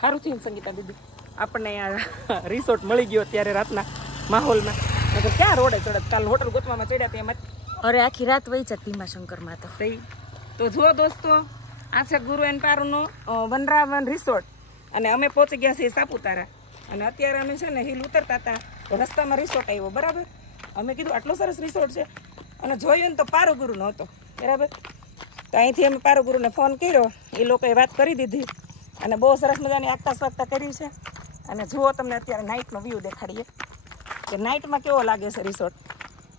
સારું થયું સંગીતા દીદી આપણને અહીંયા રિસોર્ટ મળી ગયો અત્યારે રાતના માહોલમાં. નકર ક્યાં રોડે ચડત કાલ હોટલ ગોતવામાં ચડ્યા તેમ. અરે આખી રાત વહી જતી ભીમાશંકરમાં તો જુઓ દોસ્તો, આ છે ગુરુ એન્ડ પારુનો વનરાવન રિસોર્ટ અને અમે પહોંચી ગયા છીએ સાપુતારા. અને અત્યારે અમે છે ને હિલ ઉતરતા હતા તો રસ્તામાં રિસોર્ટ આવ્યો. બરાબર, અમે કીધું આટલો સરસ રિસોર્ટ છે અને જોયું ને તો પારુગુરુનો હતો. બરાબર, તો અહીંથી અમે પારુગુરુને ફોન કર્યો, એ લોકોએ વાત કરી દીધી અને બહુ સરસ મજાની આગતા સ્વાગતા કરી છે. અને જુઓ તમને અત્યારે નાઇટનો વ્યૂ દેખાડીએ કે નાઇટમાં કેવો લાગે છે રિસોર્ટ.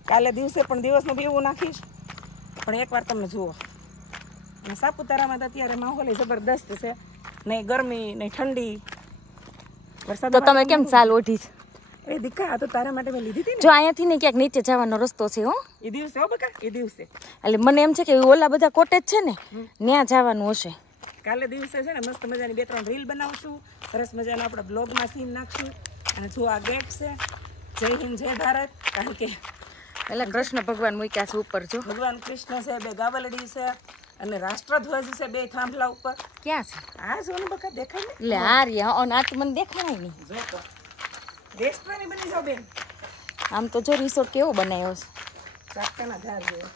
કાલે દિવસે પણ દિવસનો વ્યૂ નાખીશ, પણ એકવાર તમે જુઓ. અને સાપુતારામાં તો અત્યારે માહોલ જબરદસ્ત છે, નહીં ગરમી નહીં ઠંડી. વરસાદ તો તમે કેમ ચાલ ઓઢી? એ દીકા તો તારા માટે મેં લીધી હતી જો અહીંયાથી ને ક્યાંક નીચે જવાનો રસ્તો છે. હો એ દિવસે હો બકા, એ દિવસે એટલે મને એમ છે કે ઓલા બધા કોટેજ છે ને ત્યાં જવાનું હશે. કાલે દિવસે છે ને મસ્ત મજાની 2-3 રીલ બનાવશું, સરસ મજાનો આપણે બ્લોગમાં સીન નાખશું. અને જો આ ગેટ છે, જય હિન્દ જય ભારત, કારણ કે એટલે કૃષ્ણ ભગવાન મૂક્યા છે ઉપર. જો ભગવાન કૃષ્ણ છે, 2 ગાવલડી છે અને રાષ્ટ્રધ્વજ છે 2 થાંભલા ઉપર. ક્યાં છે? આ જો ને બકા, દેખાય ને? એટલે આ રહ્યા અને આ તો મને દેખાય નહીં. જો તો દેશપ્રેમી બની જાવ બેન. આમ તો જો રિસોર્ટ કેવો બનાવ્યો છે, ચાકતાના ઝાડ જેવો.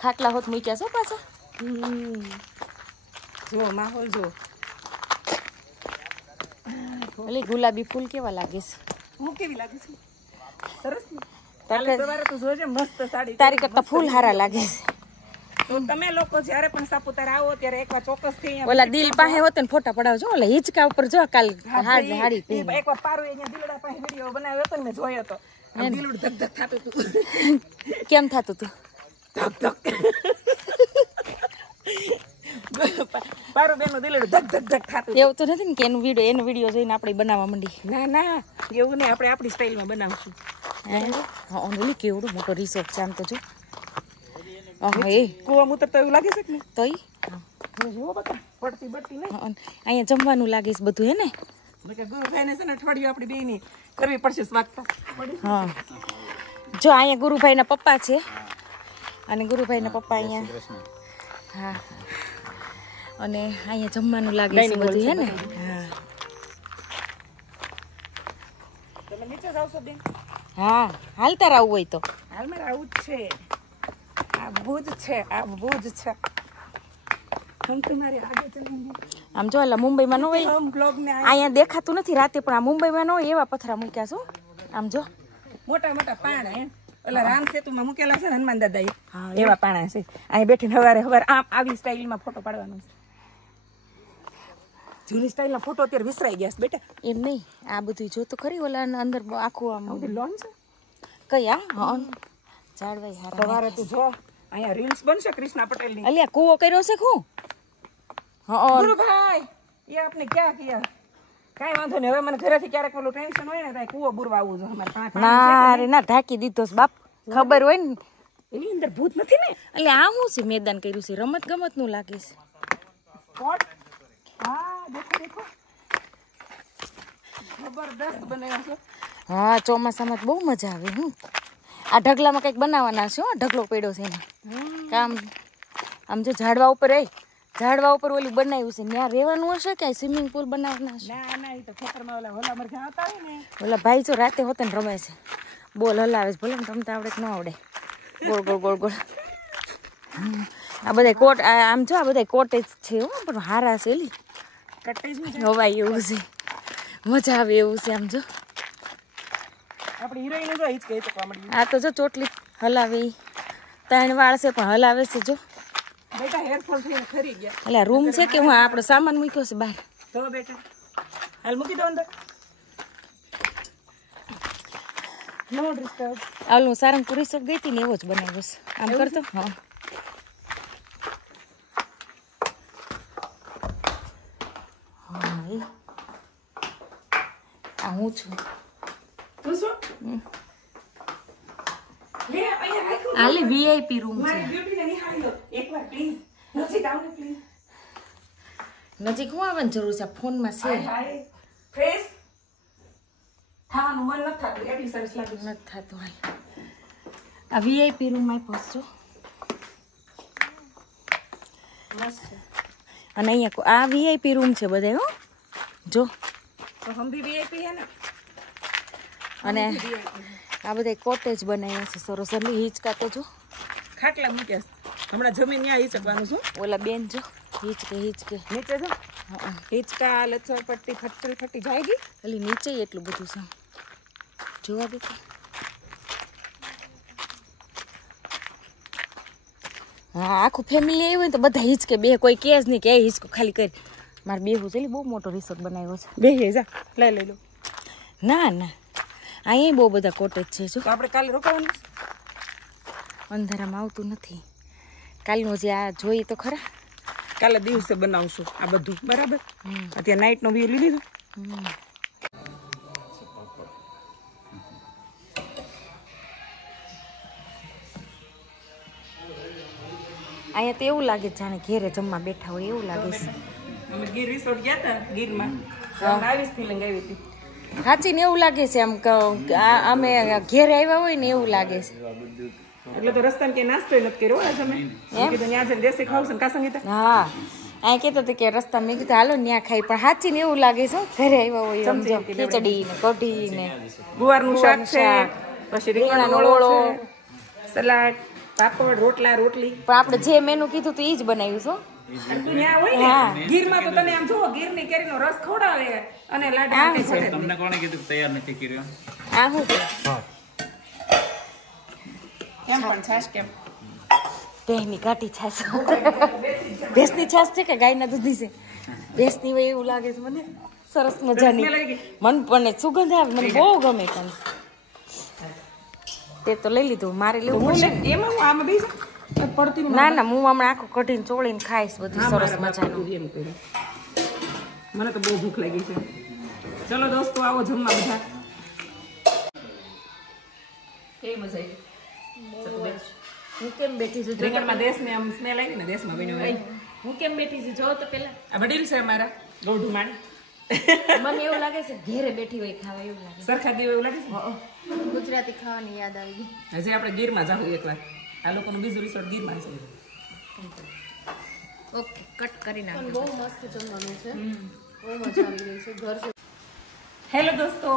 ખાટલા હોત મૂક્યા છો પાછા. જો માહોલ જો. ઓલી ગુલાબી ફૂલ કેવા લાગે છે. હું કેવી લાગે છે? સરસ ને? તારે કાલે સવારે તું જોજે મસ્ત સાડી. તારી કરતા ફૂલ હારા લાગે છે. તો તમે લોકો જ્યારે પણ સાપુતારા આવો ત્યારે એકવાર ચોક્કસથી અહીંયા ઓલા દિલ પાસે હોત ને ફોટા પડાવજો. ઓલા હિંચકા ઉપર જો કાલ હાડી પહેરી. એકવાર પારો અહીંયા દિલડા પાસે વિડિયો બનાવ્યો હતો ને મેં જોયો હતો. દિલડું ધક ધક થાતું હતું. કેમ થાતું હતું? ધક ધક. પારો બેનનું દિલડું ધક ધક ધક થાતું. એવું તો નથી ને કે એનો વિડીયો જોઈને આપણે બનાવવા માંડી. ના ના, એવું નહીં, આપણે આપણી સ્ટાઈલમાં બનાવશું. હા, ઓલી કેવડું મોટો રિસોર્ટ છે આમ તો જો. કુવામાં ઉતરતો એવું લાગે છે કે નહીં? તો જુઓ બકા, પડતી બળતી નહીં. અહીંયા જમવાનું લાગે છે બધું હે ને. ગુરુભાઈને છે ને અઠવાડિયું આપણી બેયની કરવી પડશે સ્વાગતા. હા, જો અહીંયા ગુરુભાઈના પપ્પા છે અને ગુરુભાઈના પપ્પા અહીંયા. હા, અને અહીંયા જમવાનું લાગે છે બધું હે ને. હા, તમે નીચે જાવશો બેન? હા, હાલતા આવવું હોય તો. હાલ મારે આવું જ છે. આ ભુજ છે, આ ભુજ છે. હમ તમારે આગે ચલેંગે. આમ જો એટલે મુંબઈમાં ન હોય, હમ બ્લોગ ને અહીંયા દેખાતું નથી રાતે, પણ આ મુંબઈમાં ન હોય એવા પથરા મૂક્યા છો. આમ જો મોટા મોટા પાણા એમ ઓલા રામ સેતુમાં મૂકેલા છે ને હનુમાન દાદા એવા પાણા છે. અહીં બેઠીને હવારે આમ આવી સ્ટાઇલમાં ફોટો પાડવાનો છે. જૂની સ્ટાઇલના ફોટો અત્યારે વિસરાઈ ગયા છે બેટા. એમ નહીં, આ બધું જો તો ખરી ઓલા અંદર આખું આમ લોન છે કઈ. હા, ઝાડવાઈ હારા. સવારે તું જો અહીંયા રીલ્સ બનશે કૃષ્ણા પટેલની. અલ્યા કૂવો કર્યો છે હું. હા ગુરુભાઈ, એ આપને ક્યાં કિયા? કાંઈ વાંધો નહીં, હવે મને ઘરેથી ક્યારેક પેલું ટેન્શન હોય ને ત્યાં કૂવો બુરવા આવવું જોઈએ અમારે. ના રે ના, ઢાંકી દીધો છે બાપ. ખબર હોય ને એની અંદર ભૂત નથી ને. એટલે આ શું છે મેદાન કર્યું છે, રમત ગમત નું લાગે છે. સ્પોટ. હા, દેખો દેખો, જબરદસ્ત બનાવ્યો છે. હા, ચોમાસામાં તો બહુ મજા આવે. હું આ ઢગલામાં કંઈક બનાવવાના છે. હો, ઢગલો પડ્યો છે એમાં કામ. આમ જો ઝાડવા ઉપર ઓલી બનાવ્યું છે, ત્યાં રહેવાનું હશે કે સ્વિમિંગ પુલ બનાવવાના હશે. ના ના, એ તો ખેતરમાં ઓલા હોલા મરઘા આવતા હોય ને. ઓલા ભાઈ જો રાતે હોતે ને રમે છે, બોલ હલાવે છે. ભલે ને રમતા આવડે કે ન આવડે. ગોળ ગોળ ગોળ ગોળ. આ બધા કોટ, આમ જો આ બધા કોટેજ છે. હો, પણ હારા છે. એલી હવાય એવું છે, મજા આવે એવું છે. આમ જો આપણી હિરોઈન જો હિચકે હિચકવા મળી. આ તો જો ચોટલી હલાવે, 3 વાળ છે પણ હલાવે છે. જો બેટા હેરફોલ થઈને ખરી ગયા. એટલે રૂમ છે કે હું આપણો સામાન મૂક્યો છે બહાર. તો બેટા હાલ મૂકી દો અંદર. નો ડિસ્ટર્બ. આલું સારંગપુર રિસોર્ટ ગઈ હતી ને એવો જ બનાવ્યો છે. આમ કરતો. હા, આ હું છું. તું શું? લે અહીંયા રાખ્યું. આલે વીઆઈપી રૂમ છે. મારી બ્યુટીને નિહાળી લો એકવાર પ્લીઝ. નજીક આવો ને પ્લીઝ. નજીક હું આવવાની જરૂર છે? ફોનમાં છે. હાય ફ્રેશ ખાવાનું મન નથી થતું, એટલી સરસ લાગે નથી થતું. હાય, આ વીઆઈપી રૂમમાં પહોંચજો. મસ્ત. અને અહીંયા આ વીઆઈપી રૂમ છે બધે હો જો તો હમ ભી વીઆઈપી હે ને અને આ બધા કોટેજ બનાવ્યા છે સરસ એટલે હિંચકા તો જો ખાટલા મૂક્યા હમણાં જમીન ત્યાં હિંચકવાનું છું ઓલા બેન જો હિંચકે નીચે જો હિંચકા લચ્છર પટ્ટી ફટી જાય ગઈ એટલે નીચે એટલું બધું છે જોવા દે હા આખું ફેમિલી આવ્યું હોય ને તો બધા હિંચકે બે કોઈ કે જ નહીં કે હિંચકો ખાલી કરી મારે બેહું છે બહુ મોટો રિસોર્ટ બનાવ્યો છે બે જા લઈ લો ના ના અહીંયા બહુ બધા કોટેજ છે જો તો આપણે કાલે રોકાવાનું અંધારામાં આવતું નથી કાલનું જે આ જોઈએ તો ખરા કાલે દિવસે બનાવશું આ બધું બરાબર અત્યારે નાઇટનો વ્યૂ લઈ લીધો અહીંયા તો એવું લાગે જાણે ઘેરે જમવા બેઠા હોય એવું લાગે છે અમે ગીર રિસોર્ટ ગયા હતા ગીરમાં આવી ફિલિંગ આવી હતી સાચી ને એવું લાગે છે આમ અમે ઘેરે આવ્યા હોય ને એવું લાગે છે એટલે તો રસ્તામાં ક્યાંય નાસ્તો નથી કર્યો આજ અમે કીધું ત્યાં જઈને દેશી ખાવશું કા સંગીતા હા અહીં કહેતો હતો કે રસ્તા મેં કીધું હાલો ત્યાં ખાઈ પણ સાચી ને એવું લાગે છે ઘરે આવ્યા હોય સમજો ખીચડી ને કઢી ને ગુવારનું શાક છે પછી રીંગણાનો ઓળો સલાડ પાપડ રોટલા રોટલી પણ આપણે જે મેનુ કીધું તો એ જ બનાવ્યું છું ગીરમાં તો તને આમ જુઓ ગીરની કેરીનો રસ ખવડાવે અને લાડવા તમને કોણે કીધું તૈયાર નથી કર્યો આ શું છે કેમ પણ છાશ કેમ ભેંસની કાટી છાશ ભેંસની છાશ છે કે ગાયના દૂધી છે ભેંસની હોય એવું લાગે છે મને સરસ મજાની મન પણ સુગંધ આવે મને બહુ ગમે પણ તે તો લઈ લીધું મારે લેવું પડશે એમાં આમાં બીજું પડતી ના ના હું હમણાં આખું કઢીને ચોળીને ખાઈશ બધું સરસ મજાનું મને તો બહુ ભૂખ લાગી છે ચલો દોસ્તો આવો જમવા બધા કેવી મજા આવી હું કેમ બેઠી છું રીંગણમાં દેશને આમ સ્મેલ આવી ને દેશમાં બન્યો હું કેમ બેઠી છું જો તો પેલા આ વડીલ છે અમારા ગૌઢું માણી મને એવું લાગે છે ઘેરે બેઠી હોય ખાવા એવું લાગે સરખા દેવ એવું લાગે છે ગુજરાતી ખાવાની યાદ આવી ગઈ હજી આપણે ગીરમાં જાવું એકવાર આ લોકોનું બીજું રિસોર્ટ ગીરમાં છે ઓકે કટ કરી નાખો બહુ મસ્ત જમવાનું છે બહુ મજા આવી રહી છે ઘર છે હેલો દોસ્તો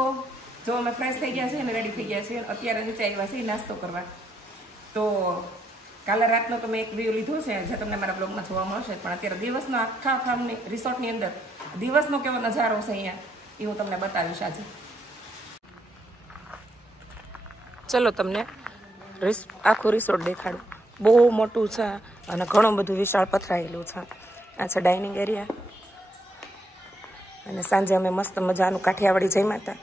જો અમે ફ્રેશ થઈ ગયા છે અને રેડી થઈ ગયા છે અત્યારે નીચે આવ્યા છે નાસ્તો કરવા તો કાલે રાતનો તો મેં એક વ્યૂ લીધો છે જે તમને મારા બ્લોગમાં જોવા મળશે પણ અત્યારે દિવસનો આખા ફાર્મની રિસોર્ટની અંદર દિવસનો કેવો નજારો છે અહીંયા એ હું તમને બતાવીશ આજે ચલો તમને આખું રિસોર્ટ દેખાડું બહુ મોટું છે અને ઘણું બધું વિશાળ પથરાયેલું છે આ છે ડાઇનિંગ એરિયા અને સાંજે અમે મસ્ત મજાનું કાઠિયાવાડી જમ્યા હતા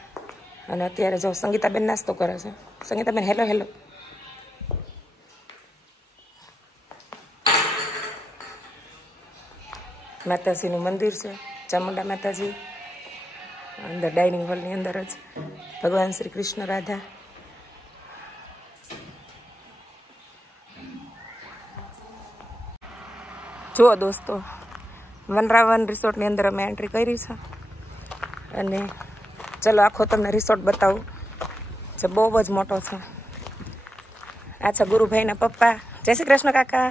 અને અત્યારે જો સંગીતાબેન નાસ્તો કરે છે સંગીતાબેન હેલો હેલો માતાજીનું મંદિર છે ચામુંડા માતાજી અંદર ડાઇનિંગ હોલની અંદર જ ભગવાન શ્રી કૃષ્ણ રાધા જુઓ દોસ્તો વનરાવન રિસોર્ટની અંદર અમે એન્ટ્રી કરી છે અને ચલો આખો તમને રિસોર્ટ બતાવું જે બહુ જ મોટો છે આ છે ગુરુભાઈના પપ્પા જય શ્રી કૃષ્ણ કાકા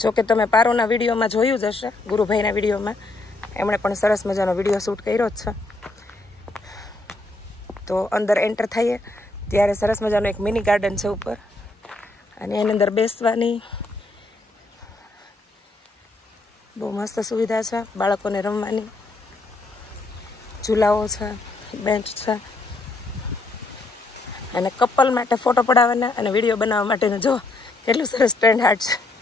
જોકે તમે પારોના વિડીયોમાં જોયું જ હશે ગુરુભાઈના વિડીયોમાં એમણે પણ સરસ મજાનો વિડીયો શૂટ કર્યો જ છે તો અંદર એન્ટર થઈએ ત્યારે સરસ મજાનું એક મિની ગાર્ડન છે ઉપર અને એની અંદર બેસવાની બહુ મસ્ત સુવિધા છે બાળકોને રમવાની ઝૂલાઓ છે બેન્ચ છે અને કપલ માટે ફોટો પડાવવાના અને વિડીયો બનાવવા માટેનું જો કેટલું સરસ સ્ટેન્ડ હાર્ટ છે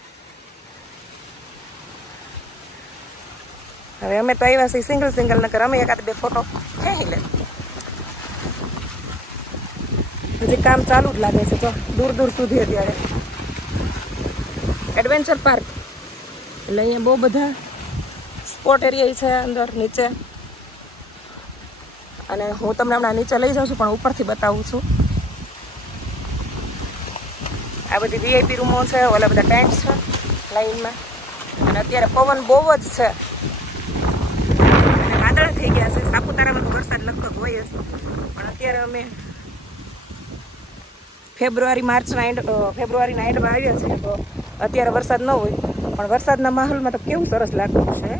હવે અમે તો આવ્યા છીએ સિંગલ નકર અમે એકાદ બે ફોટો ખેંચી લે હજી કામ ચાલુ જ લાગે છે તો દૂર દૂર સુધી અત્યારે એડવેન્ચર પાર્ક એટલે અહીંયા બહુ બધા સ્પોટ એરિયા છે અંદર નીચે અને હું તમને હમણાં નીચે લઈ જાઉં છું પણ ઉપરથી બતાવું છું આ બધી વીઆઈપી રૂમો છે ઓલા બધા ટેન્ટ છે લાઈનમાં અને અત્યારે પવન બહુ જ છે વાદળ થઈ ગયા છે સાપુતારામાં તો વરસાદ લગભગ હોય જ પણ અત્યારે અમે ફેબ્રુઆરીના એન્ડમાં આવ્યા છે તો અત્યારે વરસાદ ન હોય પણ વરસાદના માહોલમાં તો કેવું સરસ લાગતું છે.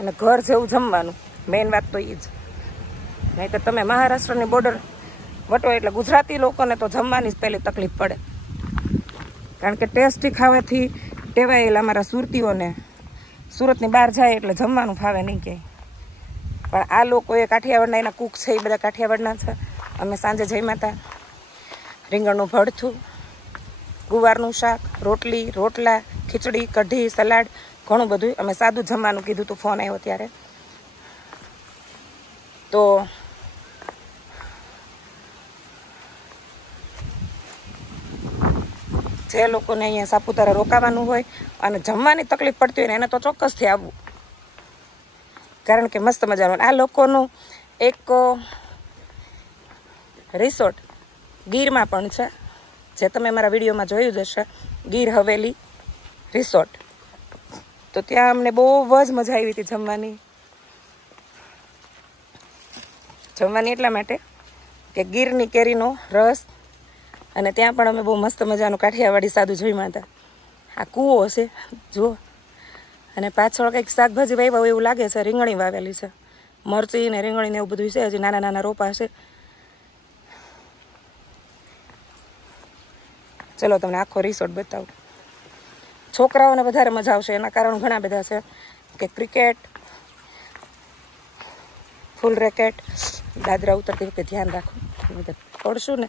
અને ઘર જેવું જમવાનું મેઇન વાત તો એ જ. નહીં તો તમે મહારાષ્ટ્રની બોર્ડર વટો એટલે ગુજરાતી લોકોને તો જમવાની જ પહેલી તકલીફ પડે, કારણ કે ટેસ્ટી ખાવાથી ટેવાયેલા અમારા સુરતીઓને સુરતની બહાર જાય એટલે જમવાનું ફાવે નહીં ક્યાંય. પણ આ લોકોએ કાઠિયાવાડના એના કૂક છે એ બધા કાઠિયાવાડના છે. અમે સાંજે જમ્યા હતા રીંગણનું ભરથું, ગુવારનું શાક, રોટલી, રોટલા, ખીચડી, કઢી, સલાડ, ઘણું બધું. અમે સાદું જમવાનું કીધું હતું ફોન આવ્યો ત્યારે. તો જે લોકોને અહીંયા સાપુતારા રોકાવાનું હોય અને જમવાની તકલીફ પડતી હોય ને એને તો ચોક્કસથી આવવું, કારણ કે મસ્ત મજાનું. આ લોકોનું એક રિસોર્ટ ગીરમાં પણ છે, જે તમે મારા વિડીયોમાં જોયું જ હશે, ગીર હવેલી રિસોર્ટ. તો ત્યાં અમને બહુ જ મજા આવી હતી જમવાની એટલા માટે કે ગીરની કેરીનો રસ, અને ત્યાં પણ અમે બહુ મસ્ત મજાનું કાઠિયાવાડી સાદું જોઈમાં હતા. આ કૂવો છે જુઓ, અને પાછળ કંઈક શાકભાજી વાવ્યા હોય એવું લાગે છે. રીંગણી વાવેલી છે, મરચી ને રીંગણી ને એવું બધું છે. હજી નાના નાના રોપા છે. ચલો તમને આખો રિસોર્ટ બતાવું. છોકરાઓને વધારે મજા આવશે, એના કારણ ઘણા બધા છે કે ક્રિકેટ, ફૂલ રેકેટ. દાદરા ઉતરતી વખતે ધ્યાન રાખો, પડશું ને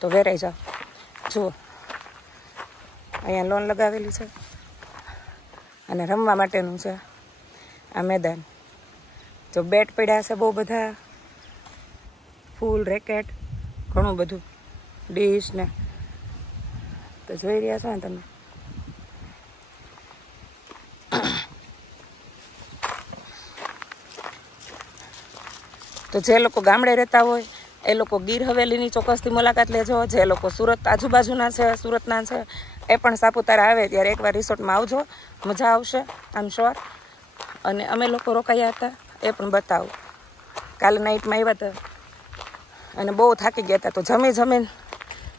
તો વેરાઈ જાઓ. જુઓ અહીંયા લોન લગાવેલી છે અને રમવા માટેનું છે આ મેદાન. જો બેટ પડ્યા છે બહુ બધા, ફૂલ રેકેટ, ઘણું બધું, ડીશ ને. તો જોઈ રહ્યા છો ને તમે. તો જે લોકો ગામડે રહેતા હોય એ લોકો ગીર હવેલીની ચોક્કસથી મુલાકાત લેજો. જે લોકો સુરત આજુબાજુના છે, સુરતના છે, એ પણ સાપુતારા આવે ત્યારે એકવાર રિસોર્ટમાં આવજો, મજા આવશે આમ શ્યોર. અને અમે લોકો રોકાયા હતા એ પણ બતાવું. કાલે નાઇટમાં આવ્યા હતા અને બહુ થાકી ગયા હતા, તો જમીન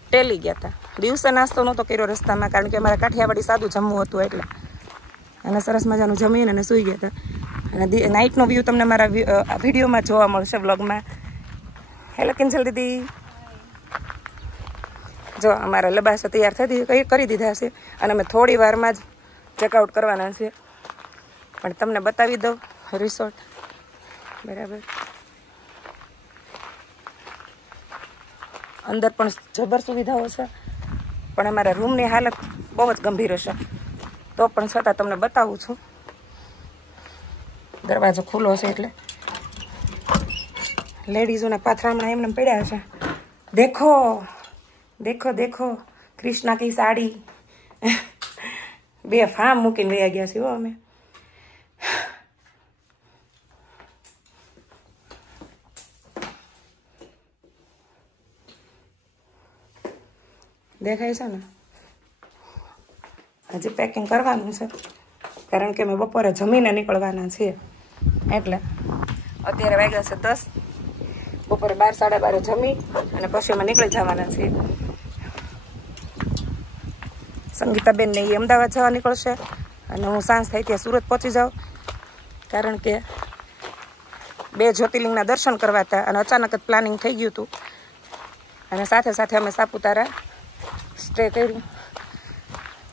ટેલી ગયા હતા. દિવસે નાસ્તો નહોતો કર્યો રસ્તામાં, કારણ કે અમારે કાઠિયાવાડી સાદું જમવું હતું એટલે. અને સરસ મજાનું જમીન અને સૂઈ ગયા હતા. અને નાઇટનો વ્યૂ તમને મારા વિડીયોમાં જોવા મળશે, વ્લોગમાં. હેલો કિંજલ દીદી, જો અમારા લબાસા તૈયાર કરી દીધા છે અને અમે થોડી વારમાં જ ચેકઆઉટ કરવાના છે. પણ તમને બતાવી દઉં રિસોર્ટ, બરાબર. અંદર પણ જબર સુવિધાઓ છે, પણ અમારા રૂમની હાલત બહુ જ ગંભીર હશે. તો પણ છતાં તમને બતાવું છું. દરવાજો ખુલ્લો છે એટલે લેડીઝોના પાથરામણા એમને પડ્યા છે. દેખો દેખો દેખો કૃષ્ણા કી સાડી. બે ફામ મૂકીને વયા ગયા છે હો અમે. દેખાય છે ને? હજી પેકિંગ કરવાનું છે, કારણ કે અમે બપોરે જમીને નીકળવાના છીએ. એટલે અત્યારે વાગ્યા છે 10. બપોરે 12 સાડા 12 જમી અને પછી અમે નીકળી જવાના છીએ. સંગીતાબેન ને એ અમદાવાદ જવા નીકળશે અને હું સાંજ થાય ત્યાં સુરત પહોંચી જાઉં, કારણ કે 2 જ્યોતિર્લિંગના દર્શન કરવા હતા અને અચાનક જ પ્લાનિંગ થઈ ગયું હતું. અને સાથે સાથે અમે સાપુતારા સ્ટે કર્યું.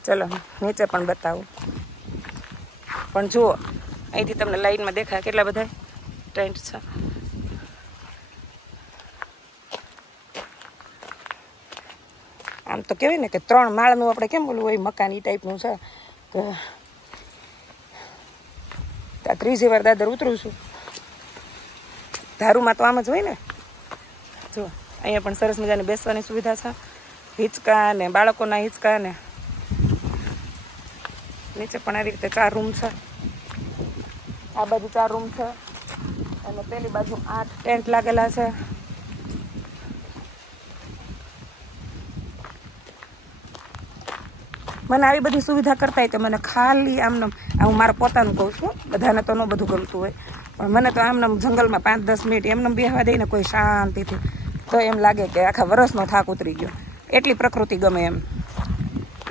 ચલો નીચે પણ બતાવું. પણ જુઓ અહીંથી તમને લાઈનમાં દેખાય કેટલા બધા ટેન્ટ છે. આમ તો કહેવાય ને કે 3 માળનું આપણે કેમ બોલવું હોય, મકાન એ ટાઈપનું છે. કે ત્યાં 3જી વાર દાદર ઉતરું છું. ધારુમાં તો આમ જ હોય ને. જો અહીંયા પણ સરસ મજાની બેસવાની સુવિધા છે, હિંચકા ને બાળકોના હિંચકા ને. નીચે પણ આવી રીતે 4 રૂમ છે. આ બાજુ 4 રૂમ છે અને પેલી બાજુ 8 ટેન્ટ લાગેલા છે. મને આવી બધી સુવિધા કરતા હોય તો મને ખાલી આમને હું મારા પોતાનું કહું છું, બધાને તો ન બધું ગમતું હોય, પણ મને તો આમને જંગલમાં 5-10 મિનિટ એમને બેહવા દઈને કોઈ શાંતિથી, તો એમ લાગે કે આખા વરસનો થાક ઉતરી ગયો. એટલી પ્રકૃતિ ગમે એમ.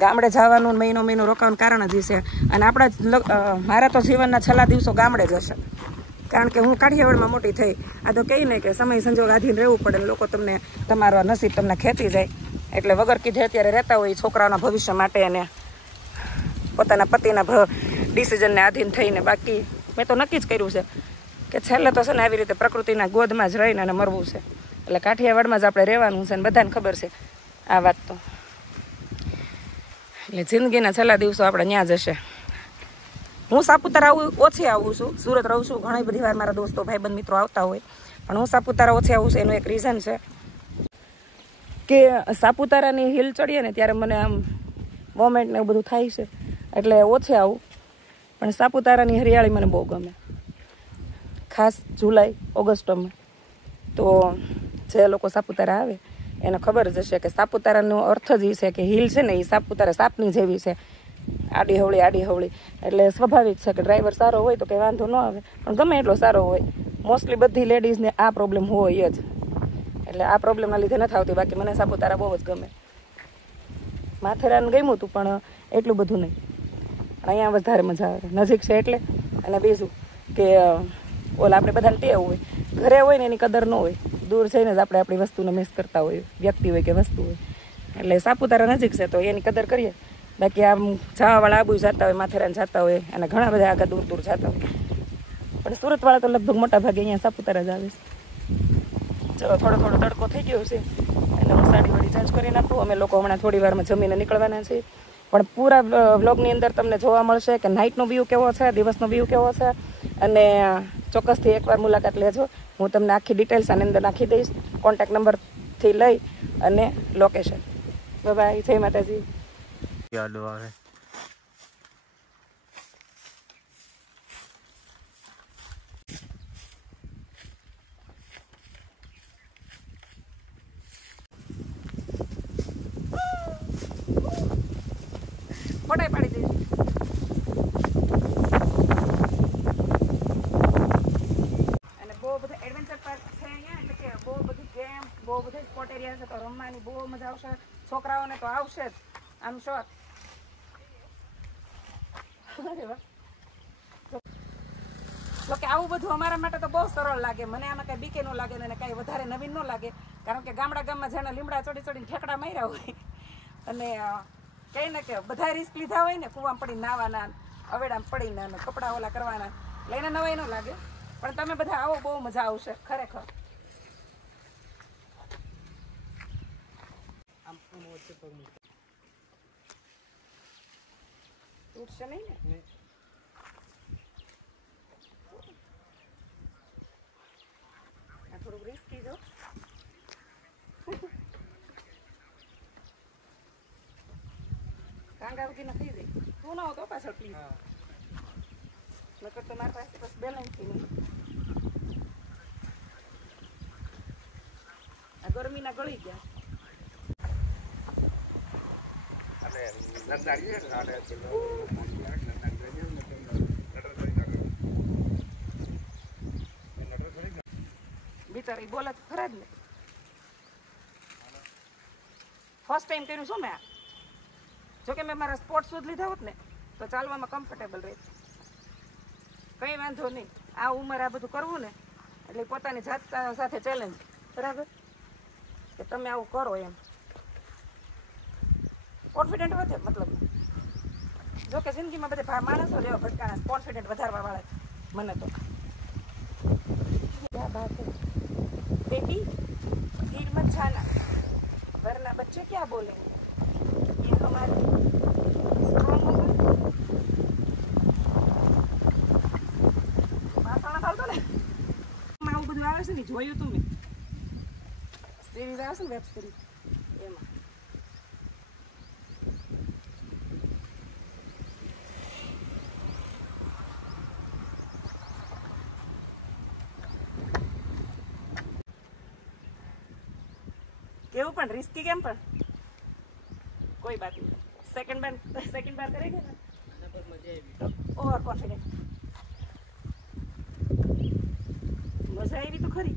ગામડે જવાનું મહિનો રોકાવાનું કારણ જ છે. અને આપણા મારા તો જીવનના છેલ્લા દિવસો ગામડે જ હશે, કારણ કે હું કાઠિયાવાડમાં મોટી થઈ. આ તો કહીને કે સમય સંજોગ આધીન રહેવું પડે, લોકો તમને તમારો નસીબ તમને ખેંચી જાય. એટલે વગર કીધે અત્યારે રહેતા હોય છોકરાઓના ભવિષ્ય માટે અને પોતાના પતિના ડિસિઝનને આધીન થઈને. બાકી મેં તો નક્કી જ કર્યું છે કે છેલ્લે તો છે ને આવી રીતે પ્રકૃતિના ગોદમાં જ રહીને અને મરવું છે. એટલે કાઠિયાવાડમાં જ આપણે રહેવાનું છે અને બધાને ખબર છે આ વાત તો. એટલે જિંદગીના છેલ્લા દિવસો આપણે ત્યાં જ હશે. હું સાપુતારા ઓછી આવું છું, સુરત રહું છું, ઘણી બધી વાર મારા દોસ્તો ભાઈબંધ મિત્રો આવતા હોય, પણ હું સાપુતારા ઓછી આવું છું. એનું એક રીઝન છે કે સાપુતારાની હિલ ચડીએ ને ત્યારે મને આમ મોમેન્ટ ને એવું બધું થાય છે, એટલે ઓછે આવું. પણ સાપુતારાની હરિયાળી મને બહુ ગમે, ખાસ જુલાઈ ઓગસ્ટમાં. તો જે લોકો સાપુતારા આવે એને ખબર જ હશે કે સાપુતારાનો અર્થ જ એ છે કે હિલ છે ને એ સાપુતારા સાપની જેવી છે, આડી હવળી. એટલે સ્વાભાવિક છે કે ડ્રાઈવર સારો હોય તો કંઈ વાંધો ન આવે, પણ ગમે એટલો સારો હોય, મોસ્ટલી બધી લેડીઝને આ પ્રોબ્લેમ હોય જ. એટલે આ પ્રોબ્લેમના લીધે નથી આવતી. બાકી મને સાપુતારા બહુ જ ગમે. માથેરાન ગમ્યું હતું પણ એટલું બધું નહીં, અહીંયા વધારે મજા આવે, નજીક છે એટલે. અને બીજું કે ઓલા આપણે બધાને ટેવ હોય, ઘરે હોય ને એની કદર ન હોય, દૂર જઈને જ આપણે આપણી વસ્તુને મિસ કરતા હોય, વ્યક્તિ હોય કે વસ્તુ હોય. એટલે સાપુતારા નજીક છે તો એની કદર કરીએ. બાકી આમ જવાવાળા આબુ જતા હોય, માથેરાન જતા હોય, અને ઘણા બધા આગળ દૂર જતા હોય, પણ સુરતવાળા તો લગભગ મોટા ભાગે અહીંયા સાપુતારા જ આવે છે. ચલો થોડો તડકો થઈ ગયો છે એટલે હું સાડી વાળી ચાર્જ કરી નાખું. અમે લોકો હમણાં થોડી વારમાં જમીને નીકળવાના છીએ. પણ પૂરા વ્લોગની અંદર તમને જોવા મળશે કે નાઇટનો વ્યૂ કેવો છે, દિવસનો વ્યૂ કેવો છે. અને ચોક્કસથી એકવાર મુલાકાત લેજો. હું તમને આખી ડિટેલ્સ આની અંદર નાખી દઈશ, કોન્ટેક્ટ નંબરથી લઈ અને લોકેશન. બાય, જય માતાજી. યાદ આવે ફોટા પાડી દઈશ. અને બહુ બધા એડવેન્ચર પાર્ક છે અહીંયા, એટલે કે બહુ બધી ગેમ, બહુ બધા સ્પોટ એરિયા છે, તો રમવાની બહુ મજા આવશે. છોકરાઓને તો આવશે જ, આમ શ્યોર. જોકે આવું બધું અમારા માટે તો બહુ સરળ લાગે. મને આમાં કઈ બીકે ન લાગે ને કઈ વધારે નવીન ન લાગે, કારણ કે ગામમાં જેને લીમડા ચડીને ઠેકડા માર્યા હોય અને કઈ ને કે બધા રિસ્ક લીધા હોય ને, કૂવામાં પડીને નાવાના, અવેડામાં પડીને અને કપડા ઓલા કરવાના, લઈને નવાઈ ન લાગે. પણ તમે બધા આવો, બહુ મજા આવશે ખરેખર. તૂટશે નહીં ને? આ થોડુંક રિસ્કી જો. કાંગા વગી થઈ જાય. તું ના હો તો પાછળ પ્લીઝ. નકર તો મારી પાસે બસ બેલેન્સ નહીં. આ ગરમીના ગળી ગયા. બિચારી બોલે તો ખરા જ ને. ફર્સ્ટ ટાઈમ કર્યું છું મેં આ. જોકે મેં મારા સ્પોર્ટ શૂઝ લીધા હોત ને તો ચાલવામાં કમ્ફર્ટેબલ રહે. કંઈ વાંધો નહીં. આ ઉંમર આ બધું કરવું ને એટલે પોતાની જાત સાથે ચેલેન્જ, બરાબર, કે તમે આવું કરો એમ. કોન્ફિડન્ટ વધે મતલબ. જોકે જિંદગીમાં બધે માણસો જેવા ભટકાણા, કોન્ફિડન્ટ વધારવા વાળા મને તો. क्या बात है बेटी, धीर मत जाना वरना बच्चे क्या बोलेंगे. ये हमारे स्ट्रॉन्ग होगा. માથાના ખાલતો ને આવું બધું આવે છે ને, જોયું તું મેં. સિરીઝ આવે છે ને, વેબ સિરીઝ, એમાં. કેવું પણ રિસ્કી કેમ પણ કોઈ બાત નહીં. સેકન્ડ બાર કરી ગયા ને ઓવર કોન્ફિડન્ટ. મજા આવી તો ખરી.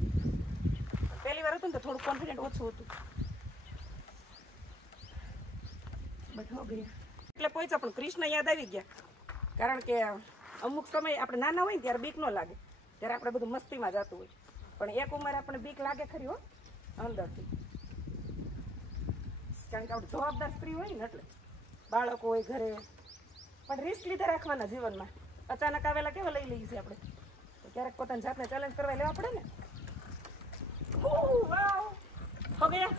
પહેલી વાર હતું ને તો થોડું કોન્ફિડન્ટ ઓછું હતું. બટ હો ગયા એટલે પહોંચ્યા. પણ કૃષ્ણ યાદ આવી ગયા. કારણ કે અમુક સમય આપણે નાના હોય ને ત્યારે બીક ન લાગે, ત્યારે આપણે બધું મસ્તીમાં જતું હોય. પણ એક ઉંમરે આપણે બીક લાગે ખરી હો અંદરથી. કારણ કે આપણે જવાબદાર સ્ત્રી હોય ને એટલે બાળકો હોય ઘરે. પણ રિસ્ક લીધે રાખવાના જીવનમાં. અચાનક આવેલા કેવા લઈ લઈએ છીએ આપણે. તો ક્યારેક પોતાની જાતને ચેલેન્જ કરવા લેવા પડે ને. વાવ હો ગયા.